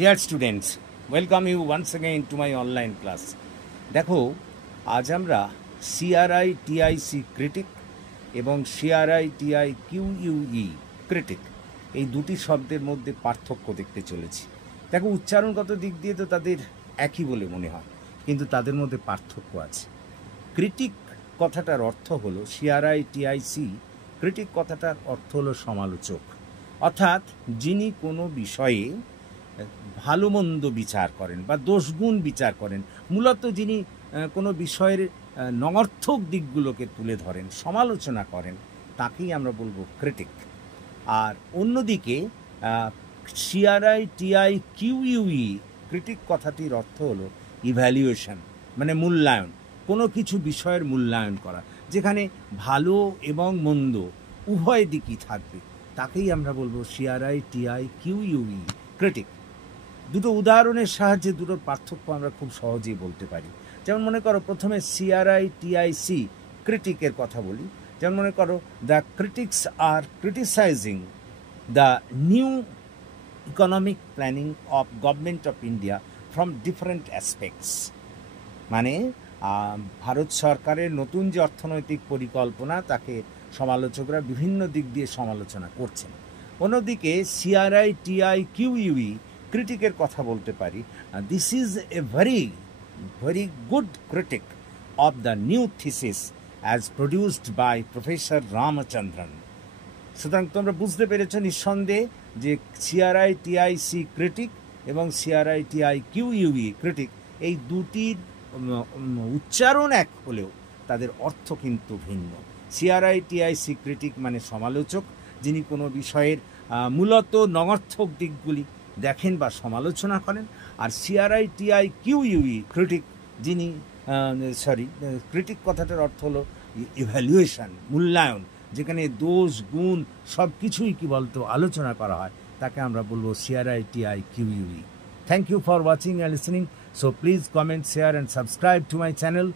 Dear students, welcome you once again to my online class. দেখো আজ আমরা CRI TIC critic এবং CRI TI QUE critique এই দুটি শব্দের মধ্যে পার্থক্য দেখতে চলেছি। দেখো উচ্চারণগত দিক দিয়ে তো তাদের একই বলে মনে হয়, কিন্তু তাদের মধ্যে পার্থক্য আছে। ক্রিটিক কথাটার অর্থ হলো CRI TIC ক্রিটিক কথাটার অর্থ হলো সমালোচক, অর্থাৎ যিনি কোনো বিষয়ে ভালো মন্দ বিচার করেন বা দোষগুণ বিচার করেন, মূলত যিনি কোনো বিষয়ের নঙর্থক দিকগুলোকে তুলে ধরেন, সমালোচনা করেন, তাকেই আমরা বলবো ক্রিটিক। আর অন্যদিকে CRI TI QUE ক্রিটিক কথাটির অর্থ হলো ইভ্যালুয়েশন, মানে মূল্যায়ন, কোনো কিছু বিষয়ের মূল্যায়ন করা, যেখানে ভালো এবং মন্দ উভয় দিকই থাকবে, তাকেই আমরা বলবো CRI TI QUE ক্রিটিক। দুটো উদাহরণের সাহায্যে দুটোর পার্থক্য আমরা খুব সহজেই বলতে পারি। যেমন মনে করো প্রথমে CRI TIC ক্রিটিকের কথা বলি। যেমন মনে করো the critics are criticising the new economic planning of government of India from different aspects, মানে ভারত সরকারের নতুন যে অর্থনৈতিক পরিকল্পনা তাকে সমালোচকরা বিভিন্ন দিক দিয়ে সমালোচনা করছেন। অন্যদিকে CRI TI QUE ক্রিটিকের কথা বলতে পারি, this is a very good critique of the new thesis as produced by professor Ramachandran. সুতরাং তোমরা বুঝতে পেরেছ নিঃসন্দেহে যে CRI TIC ক্রিটিক এবং CRI TI QUE ক্রিটিক এই দুটির উচ্চারণ এক হলেও তাদের অর্থ কিন্তু ভিন্ন। CRI TIC ক্রিটিক মানে সমালোচক, যিনি কোনো বিষয়ের মূলত নঙর্থক দিকগুলি দেখেন বা সমালোচনা করেন। আর CRI TI QUE ক্রিটিক যিনি ক্রিটিক কথাটার অর্থ হলো ইভ্যালুয়েশন, মূল্যায়ন, যেখানে দোষ গুণ সব কিছুই কি বলতো আলোচনা করা হয়, তাকে আমরা বলবো CRI TI QUE। Thank you for watching and listening. So please comment, share and subscribe to my channel.